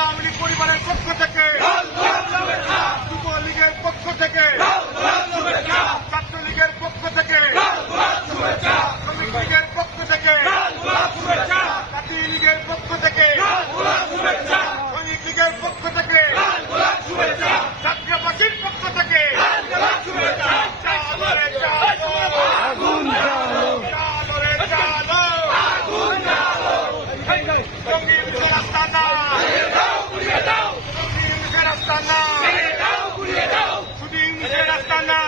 আওয়ামী লীগ পরিবারের পক্ষ থেকে যুবলীগের পক্ষ থেকে ছাত্রলীগের পক্ষ থেকে শ্রমিক লীগের থেকে জাতীয় লীগের পক্ষ থেকে শুটিং রাস্তা না